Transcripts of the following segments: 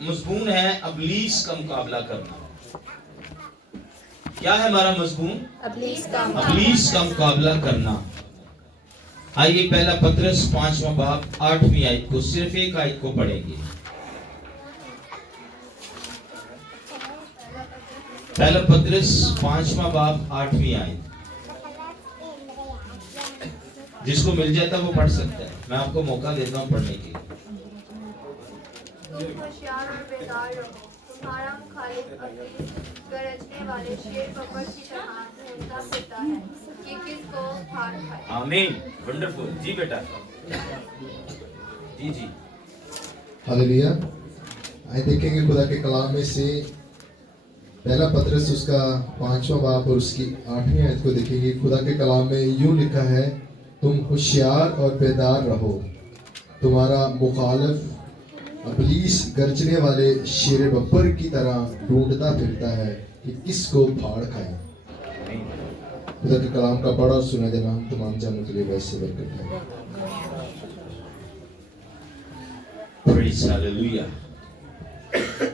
مضمون ہے ابلیس کا مقابلہ کرنا. کیا ہے ہمارا مضمون؟ ابلیس کا مقابلہ کرنا. آئیے پہلا پطرس 5واں باب 8ویں آیت کو صرف ایک آیت کو پڑھیں گے. پہلا پطرس 5واں باب 8ویں آیت. جس کو مل جاتا وہ پڑھ سکتا ہے. میں آپ کو موقع دیتا ہوں پڑھنے کے. تم ہوشیار اور بیدار رہو. تمہارا مخالف ابلیس گرجنے والے شیر پکڑ کی طرح ڈھونڈتا پھرتا ہے کہ کس کو پھاڑ کھائے. آمین. ونڈرفل. جی بیٹا. جی ہاللیلویا. آئے دیکھیں گے خدا کے کلام میں سے پہلا پطرس اس کا 5واں باب اور اس کی 8ویں آیت کو دیکھیں گے. خدا کے کلام میں یوں لکھا ہے، تم ہوشیار اور بیدار رہو. تمہارا مخالف ابلیس گرجنے والے شیر ببر کی طرح ڈھونڈتا پھرتا ہے کہ کس کو پھاڑ کھائے. خدا کے کلام کا پڑھا اور سنا جانا ہم تمام جانوں کے لیے ویسے برکت ہے. پریز ہاللیلویا.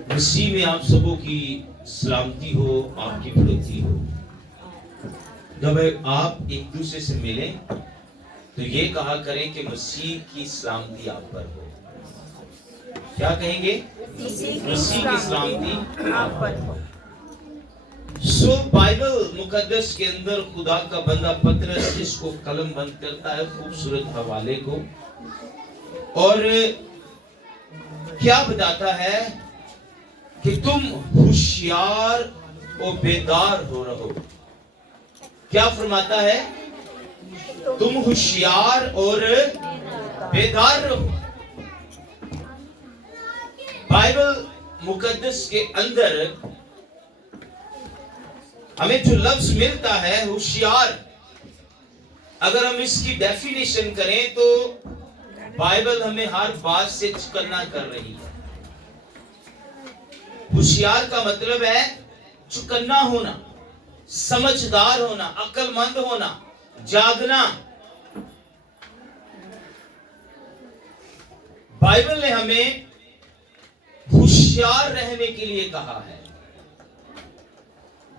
مسیح میں آپ سبوں کی سلامتی ہو، آپ کی بڑھتی ہو. جب آپ ایک دوسرے سے ملیں تو یہ کہا کریں کہ مسیح کی سلامتی آپ پر ہو. کیا کہیں گے؟ مسیح کی سلامتی آپ پر ہو. بائبل مقدس کے اندر خدا کا بندہ پطرس اس کو قلم بند کرتا ہے خوبصورت حوالے کو، اور کیا بتاتا ہے کہ تم ہوشیار اور بیدار ہو رہو. کیا فرماتا ہے؟ تم ہوشیار اور بیدار رہو. بائبل مقدس کے اندر ہمیں جو لفظ ملتا ہے ہوشیار، اگر ہم اس کی ڈیفینیشن کریں تو بائبل ہمیں ہر بات سے چکنا کر رہی ہے. ہوشیار کا مطلب ہے چکنا ہونا، سمجھدار ہونا، عقل مند ہونا، جاگنا. بائبل نے ہمیں ہوشیار رہنے کے لیے کہا ہے،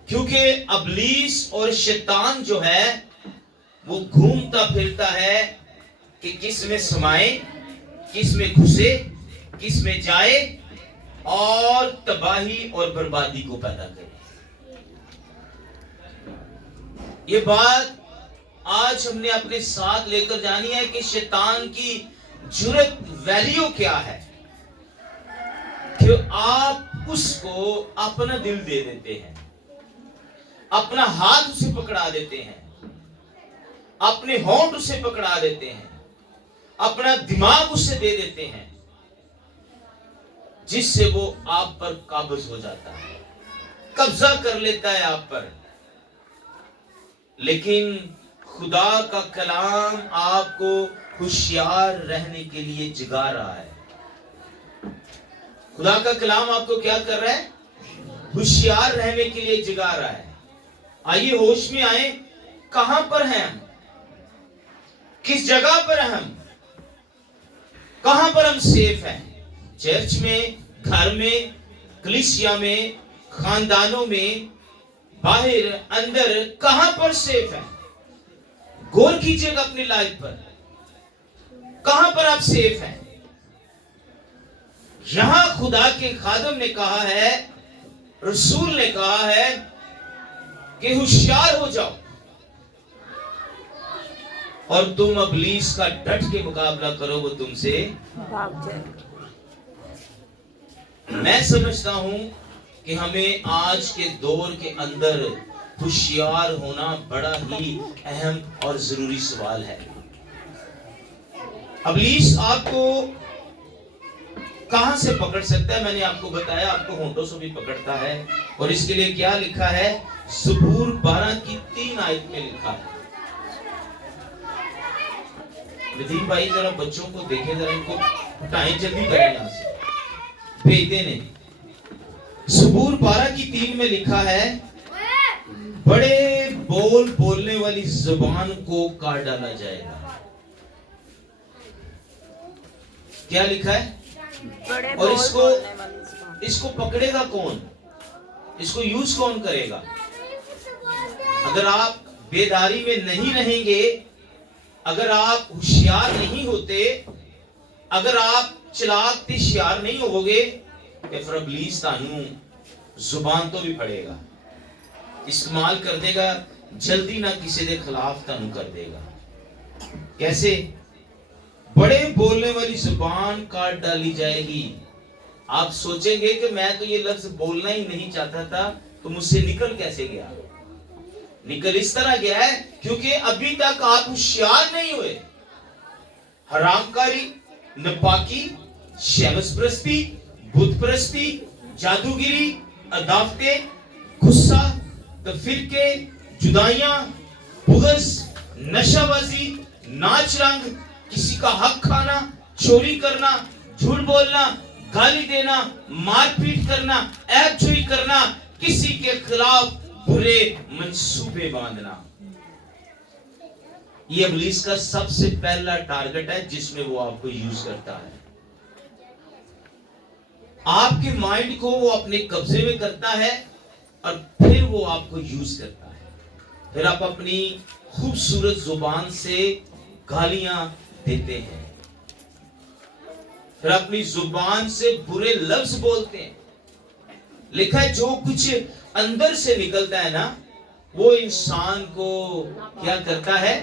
کیونکہ ابلیس اور شیطان جو ہے وہ گھومتا پھرتا ہے کہ کس میں سمائے، کس میں گھسے، کس میں جائے اور تباہی اور بربادی کو پیدا کرے. یہ بات آج ہم نے اپنے ساتھ لے کر جانی ہے کہ شیطان کی جرت ویلیو کیا ہے کہ آپ اس کو اپنا دل دے دیتے ہیں، اپنا ہاتھ اسے پکڑا دیتے ہیں، اپنے ہونٹ اسے پکڑا دیتے ہیں، اپنا دماغ اسے دے دیتے ہیں، جس سے وہ آپ پر قابض ہو جاتا ہے، قبضہ کر لیتا ہے آپ پر. لیکن خدا کا کلام آپ کو ہوشیار رہنے کے لیے جگا رہا ہے. خدا کا کلام آپ کو کیا کر رہا ہے؟ ہوشیار رہنے کے لیے جگا رہا ہے. آئیے ہوش میں آئیں، کہاں پر ہیں ہم؟ کس جگہ پر ہیں ہم؟ کہاں پر ہم سیف ہیں؟ چرچ میں، گھر میں، کلیسیا میں، خاندانوں میں، باہر اندر، کہاں پر سیف ہیں؟ غور کیجئے گا اپنی لائف پر، کہاں پر آپ سیف ہیں؟ یہاں خدا کے خادم نے کہا ہے، رسول نے کہا ہے کہ ہوشیار ہو جاؤ اور تم ابلیس کا ڈٹ کے مقابلہ کرو، وہ تم سے بھاگ جائے گا. میں سمجھتا ہوں کہ ہمیں آج کے دور کے اندر ہوشیار ہونا بڑا ہی اہم اور ضروری سوال ہے. ابلیس آپ کو کہاں سے پکڑ سکتا ہے؟ میں نے آپ کو بتایا، آپ کو ہونٹوں سے بھی پکڑتا ہے. اور اس کے لیے کیا لکھا ہے؟ زبور 12 کی 3 آیت میں لکھا ہے. ندیم بھائی ذرا بچوں کو دیکھیں، ذرا ان کو ہٹائیں، جلدی کریں یہاں سے، بھیجتے نہیں. زبور 12 کی 3 میں لکھا ہے، بڑے بول بولنے والی زبان کو کاٹ ڈالا جائے گا. کیا لکھا ہے؟ اور اس کو اس کو پکڑے گا کون؟ اس کو یوز کون کرے گا؟ اگر آپ بیداری میں نہیں رہیں گے، اگر آپ ہوشیار نہیں ہوتے، اگر آپ چلاک ہوشیار نہیں ہوگے، کہ پھر ابلیس تانوں زبان تو بھی پڑے گا، استعمال کر دے گا، جلدی نہ کسی دے خلاف تانوں کر دے گا۔ کیسے؟ بڑے بولنے والی زبان کاٹ ڈالی جائے گی۔ آپ سوچیں گے کہ میں تو یہ لفظ بولنا ہی نہیں چاہتا تھا، تو مجھ سے نکل کیسے گیا؟ نکل اس طرح گیا ہے کیونکہ ابھی تک آپ ہوشیار نہیں ہوئے۔ حرام کاری، ناپاکی، شیوس پرستی، بت پرستی، جادوگری، عداوتیں، غصہ، فرقے، جدائیاں، بغض، نشہ بازی، ناچ رنگ، کسی کا حق کھانا، چوری کرنا، جھوٹ بولنا، گالی دینا، مار پیٹ کرنا، عیب جوئی کرنا، کسی کے خلاف برے منصوبے باندھنا، یہ ابلیس کا سب سے پہلا ٹارگٹ ہے جس میں وہ آپ کو یوز کرتا ہے۔ آپ کے مائنڈ کو وہ اپنے قبضے میں کرتا ہے اور پھر وہ آپ کو یوز کرتا ہے۔ پھر آپ اپنی خوبصورت زبان سے گالیاں دیتے ہیں، پھر اپنی زبان سے برے لفظ بولتے ہیں۔ لکھا ہے جو کچھ اندر سے نکلتا ہے نا، وہ انسان کو کیا کرتا ہے؟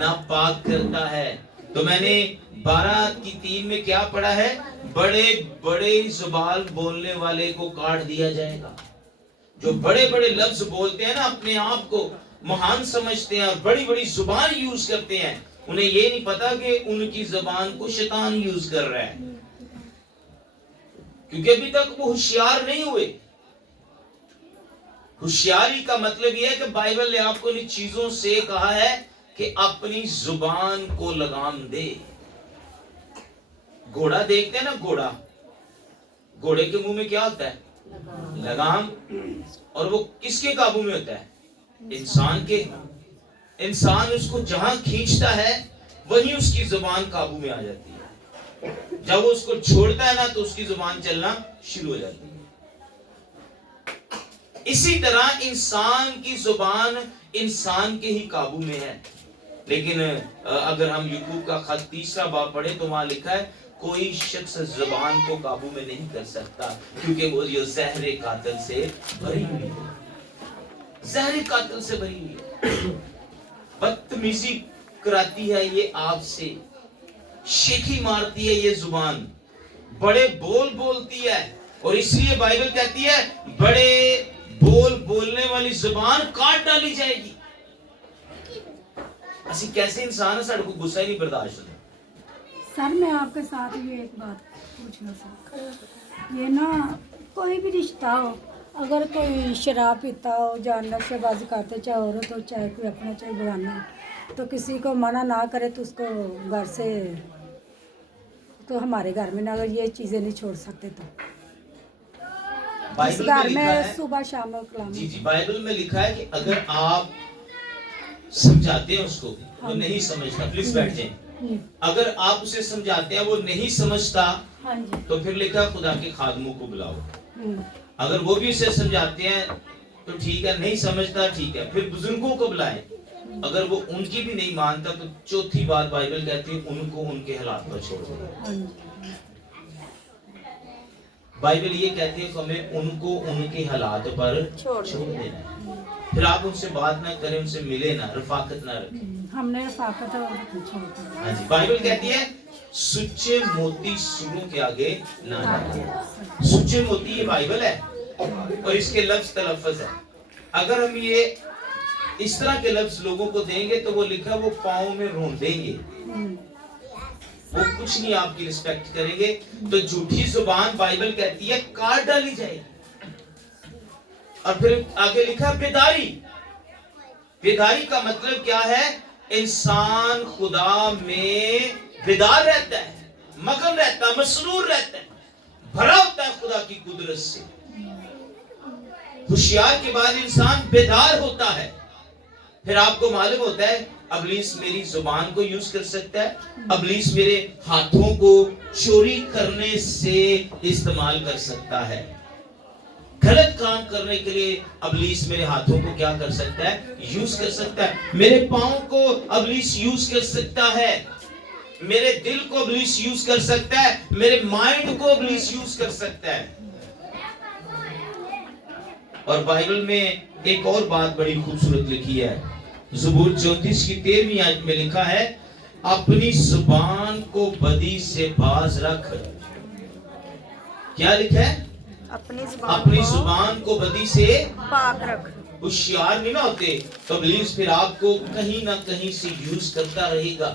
ناپاک کرتا ہے۔ تو میں نے 12:3 میں کیا پڑھا ہے؟ بڑے بڑے زبان بولنے والے کو کاٹ دیا جائے گا۔ جو بڑے بڑے لفظ بولتے ہیں نا، اپنے آپ کو مہان سمجھتے ہیں اور بڑی بڑی زبان یوز کرتے ہیں، انہیں یہ نہیں پتا کہ ان کی زبان کو شیطان یوز کر رہا ہے، کیونکہ ابھی تک وہ ہوشیار نہیں ہوئے۔ ہوشیاری کا مطلب یہ ہے کہ بائبل نے آپ کو ان چیزوں سے کہا ہے کہ اپنی زبان کو لگام دے۔ گھوڑا دیکھتے ہیں نا، گھوڑے کے منہ میں کیا ہوتا ہے؟ لگام۔ اور وہ کس کے قابو میں ہوتا ہے؟ انسان کے۔ انسان اس کو جہاں کھینچتا ہے وہیں اس کی زبان قابو میں آ جاتی ہے۔ جب وہ اس کو چھوڑتا ہے نا تو اس کی زبان چلنا شروع ہو جاتی ہے۔ اسی طرح انسان کی زبان انسان کے ہی قابو میں ہے، لیکن اگر ہم یعقوب کا خط 3 باب پڑھیں تو وہاں لکھا ہے کوئی شخص زبان کو قابو میں نہیں کر سکتا، کیونکہ وہ یہ زہر قاتل سے بھری ہوئی ہے۔ زہر قاتل سے بھری ہوئی ہے، بدتمیزی کراتی ہے یہ آپ سے، شیخی مارتی ہے یہ زبان، بڑے بول بولتی ہے، اور اس لیے بائبل کہتی ہے بڑے بول بولنے والی زبان کاٹ ڈالی جائے گی۔ اسی کیسے انسان ہے ساڑھے کو غصہ ہی نہیں برداشت ہوتا۔ سر میں آپ کے ساتھ یہ ایک بات پوچھنا سر، یہ نا کوئی بھی رشتہ ہو، اگر کوئی شراب پیتا ہو یا نشے بازی کرتے، چاہے عورت ہو چاہے کوئی اپنا چاہے بگانا ہو، تو کسی کو منع نہ کرے تو اس کو گھر سے، تو ہمارے گھر میں نہ اگر یہ چیزیں نہیں چھوڑ سکتے تو اس گھر میں صبح شام کلام۔ جی بائبل میں لکھا ہے کہ اگر آپ سمجھاتے ہیں اس کو، وہ نہیں سمجھتا، پلیز بیٹھ جائیں، اگر آپ اسے سمجھاتے ہیں وہ نہیں سمجھتا، تو پھر لکھا ہے خدا کے خادموں کو بلاؤ۔ اگر وہ بھی اسے سمجھاتے ہیں تو ٹھیک ہے، نہیں سمجھتا ٹھیک ہے، پھر بزرگوں کو بلائیں۔ اگر وہ ان کی بھی نہیں مانتا تو چوتھی بات بائبل کہتی ہے ان کو ان کے حالات پر چھوڑ دیں۔ بائبل یہ کہتی ہے کہ ہمیں ان کو ان کے حالات پر چھوڑ دینا ہے۔ پھر آپ ان سے بات نہ کریں، ان سے ملے نہ، رفاقت نہ رکھیں۔ ہم نے رفاقت چھوڑ دی۔ ہاں جی، بائبل کہتی ہے سچے موتی سروں کے آگے نہ ڈالیں۔ سچے موتی یہ بائبل ہے اور اس کے لفظ تلفظ ہے۔ اگر ہم یہ اس طرح کے لفظ لوگوں کو دیں گے تو وہ لکھا وہ پاؤں میں روندیں گے، وہ کچھ نہیں آپ کی رسپیکٹ کریں گے۔ تو جھوٹی زبان بائبل کہتی ہے کاٹ ڈالی جائے گی۔ اور پھر آگے لکھا بیداری۔ بیداری کا مطلب کیا ہے؟ انسان خدا میں بیدار رہتا ہے، مگن رہتا ہے، مسرور رہتا ہے، بھرا ہوتا ہے خدا کی قدرت سے۔ ہوشیار کے بعد انسان بیدار ہوتا ہے۔ پھر آپ کو معلوم ہوتا ہے ابلیس میری زبان کو یوز کر سکتا ہے, ابلیس میرے ہاتھوں کو چوری کرنے سے استعمال کر سکتا ہے, غلط کام کرنے کے لیے ابلیس میرے ہاتھوں کو کیا کر سکتا ہے, یوز کر سکتا ہے. میرے پاؤں کو ابلیس یوز کر سکتا ہے, میرے دل کو ابلیس یوز کر سکتا ہے, میرے مائنڈ کو ابلیس یوز کر سکتا ہے. اور بائبل میں ایک اور بات بڑی خوبصورت لکھی ہے, زبور 34 کی 13ویں آیت میں لکھا ہے, اپنی زبان کو بدی سے باز رکھ. کیا لکھا ہے؟ اپنی زبان کو بدی سے پاک رکھ. ہوشیار نہیں نہ ہوتے تو ابلیس پھر آپ کو کہیں نہ کہیں سے یوز کرتا رہے گا,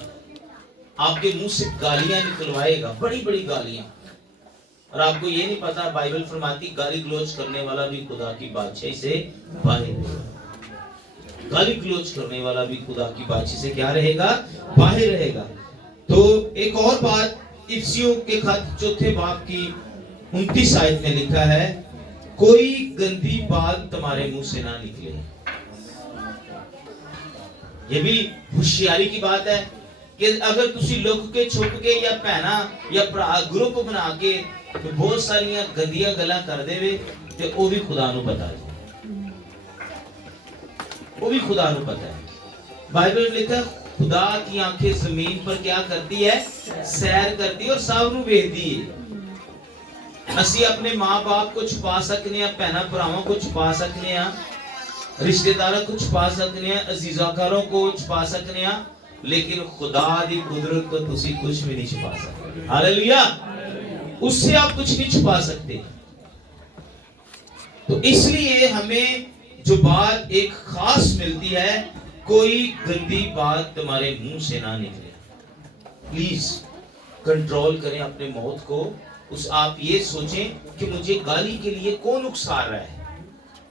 آپ کے منہ سے گالیاں نکلوائے گا, بڑی بڑی گالیاں. اور آپ کو یہ نہیں پتا, بائبل فرماتی گالی گلوچ کرنے والا بھی خدا کی بادشاہی سے باہر رہے گا. گالی گلوچ کرنے والا بھی خدا کی بادشاہی سے کیا رہے گا, باہر رہے گا. تو ایک اور بات, افسیوں کے خط 4 باب کی 29 آیت میں لکھا ہے, کوئی گندی بات تمہارے منہ سے نہ نکلے. یہ بھی ہوشیاری کی بات ہے کہ اگر تسی لک کے چھپ کے یا پہنا یا گروپ بنا کے بہت ساری گندیاں گلاں کر دے وے تے وہ بھی خدا نو پتا ہے, وہ بھی خدا نو پتا ہے. بائبل میں لکھا ہے خدا کی آنکھیں زمین پر کیا کرتی ہے, سیر کرتی ہے اور سب نو ویکھدی ہے. اسی اپنے ماں باپ کو چھپا سکنے ہیں, بہناں بھراواں کو چھپا سکنے ہیں, رشتہ داراں کو چھپا سکنے ہیں, عزیزاکاروں کو چھپا سکنے ہیں, لیکن خدا دی قدرت کو تسی کچھ بھی نہیں چھپا سکتے. ہاللویا, اس سے آپ کچھ نہیں چھپا سکتے. تو اس لیے ہمیں جو بات ایک خاص ملتی ہے, کوئی گندی بات تمہارے منہ سے نہ نکلے. پلیز کنٹرول کریں اپنے موت کو. آپ یہ سوچیں کہ مجھے گالی کے لیے کون اکسا رہا ہے,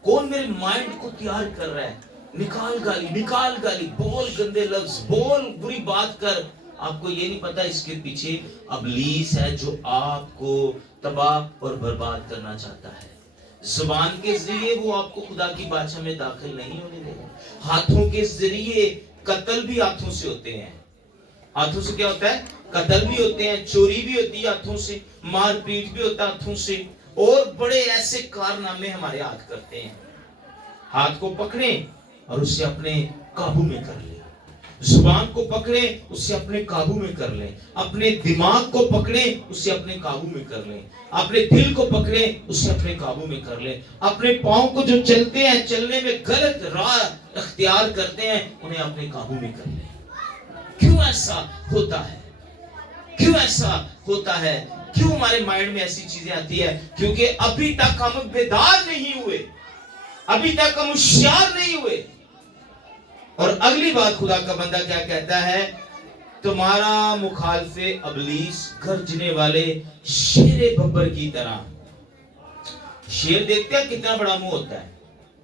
کون میرے مائنڈ کو تیار کر رہا ہے. نکال گالی, نکال گالی, بول گندے لفظ, بول بری بات کر. آپ کو یہ نہیں پتا اس کے پیچھے ابلیس ہے جو آپ کو تباہ اور برباد کرنا چاہتا ہے. زبان کے ذریعے وہ آپ کو خدا کی بادشاہ میں داخل نہیں ہونے دے گا. ہاتھوں کے ذریعے قتل بھی ہاتھوں سے ہوتے ہیں. ہاتھوں سے کیا ہوتا ہے, قتل بھی ہوتے ہیں, چوری بھی ہوتی ہے ہاتھوں سے, مار پیٹ بھی ہوتا ہے ہاتھوں سے, اور بڑے ایسے کارنامے ہمارے ہاتھ کرتے ہیں. ہاتھ کو پکڑیں اور اس سے اپنے قابو میں کر لیں, زبان کو پکڑیں اس سے اپنے قابو میں کر لیں, اپنے دماغ کو پکڑیں اس سے اپنے قابو میں کر لیں, اپنے دل کو پکڑیں اس سے اپنے قابو میں کر لیں, اپنے پاؤں کو جو چلتے ہیں, چلنے میں غلط راہ اختیار کرتے ہیں, انہیں اپنے قابو میں کر لیں. کیوں ایسا ہوتا ہے, کیوں ایسا ہوتا ہے, کیوں ہمارے مائنڈ میں ایسی چیزیں آتی ہے؟ کیونکہ ابھی تک ہم بیدار نہیں ہوئے, ابھی تک ہم ہوشیار نہیں ہوئے. اور اگلی بات خدا کا بندہ کیا کہتا ہے, تمہارا مخالف ابلیس گرجنے والے شیر ببر کی طرح. شیر دیکھتے ہیں کتنا بڑا منہ ہوتا ہے,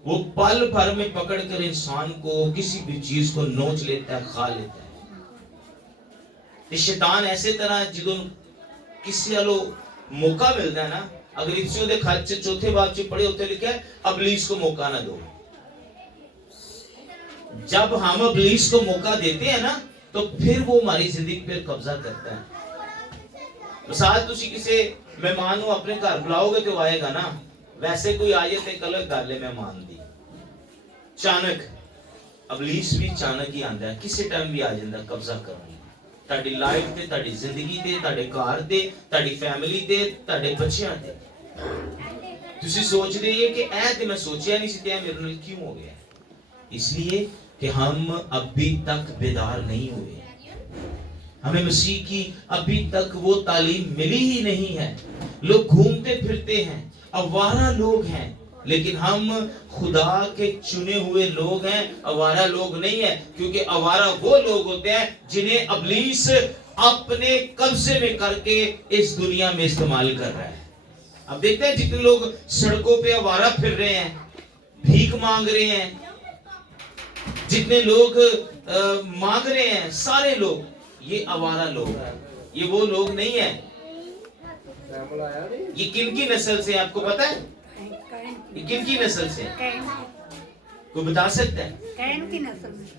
وہ پل بھر میں پکڑ کر انسان کو کسی بھی چیز کو نوچ لیتا ہے, کھا لیتا ہے. شیطان ایسے طرح جدوں کسی والو موقع ملتا ہے نا, اگر افسیوں دے خط 4 باب چ پڑھے ہوتے لکھا ہے ابلیس کو موقع نہ دو. جب ہم ابلیس کو موقع دیتے ہیں نا تو پھر وہ ہماری زندگی پر قبضہ کرتا ہے. مثال تسی کسی مہمان کو اپنے گھر بلاؤ گے تو آئے گا نا, ویسے کوئی آئے تے کل گل ہے مہمان دی, چانک ابلیس بھی چانک ہی آندا ہے, کسی ٹائم بھی آ جاندا قبضہ کرنے تہاڈی لائف تے, تہاڈی زندگی تے, تہاڈے گھر تے, تہاڈی فیملی تے, تہاڈے بچیاں تے. تسی سوچ دے کہ اے تے میں سوچیا نہیں سی تے میرے نال کیوں ہو گیا. اس لیے کہ ہم ابھی تک بیدار نہیں ہوئے, ہمیں مسیح کی ابھی تک وہ تعلیم ملی ہی نہیں ہے. لوگ گھومتے پھرتے ہیں, آوارہ لوگ ہیں, لیکن ہم خدا کے چنے ہوئے لوگ ہیں, آوارہ لوگ نہیں ہیں. کیونکہ آوارہ وہ لوگ ہوتے ہیں جنہیں ابلیس اپنے قبضے میں کر کے اس دنیا میں استعمال کر رہا ہے. اب دیکھتے ہیں جتنے لوگ سڑکوں پہ آوارہ پھر رہے ہیں, بھیک مانگ رہے ہیں, جتنے لوگ مانگ رہے ہیں, سارے لوگ یہ آوارہ لوگ ہیں. یہ وہ لوگ نہیں ہیں. یہ کن کی نسل سے آپ کو پتا ہے؟ یہ کن کی نسل سے؟ کوئی بتا سکتا ہے؟ کین کی نسل سے.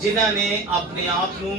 ਜਿਨ੍ਹਾਂ ਨੇ ਆਪਣੇ ਆਪ ਨੂੰ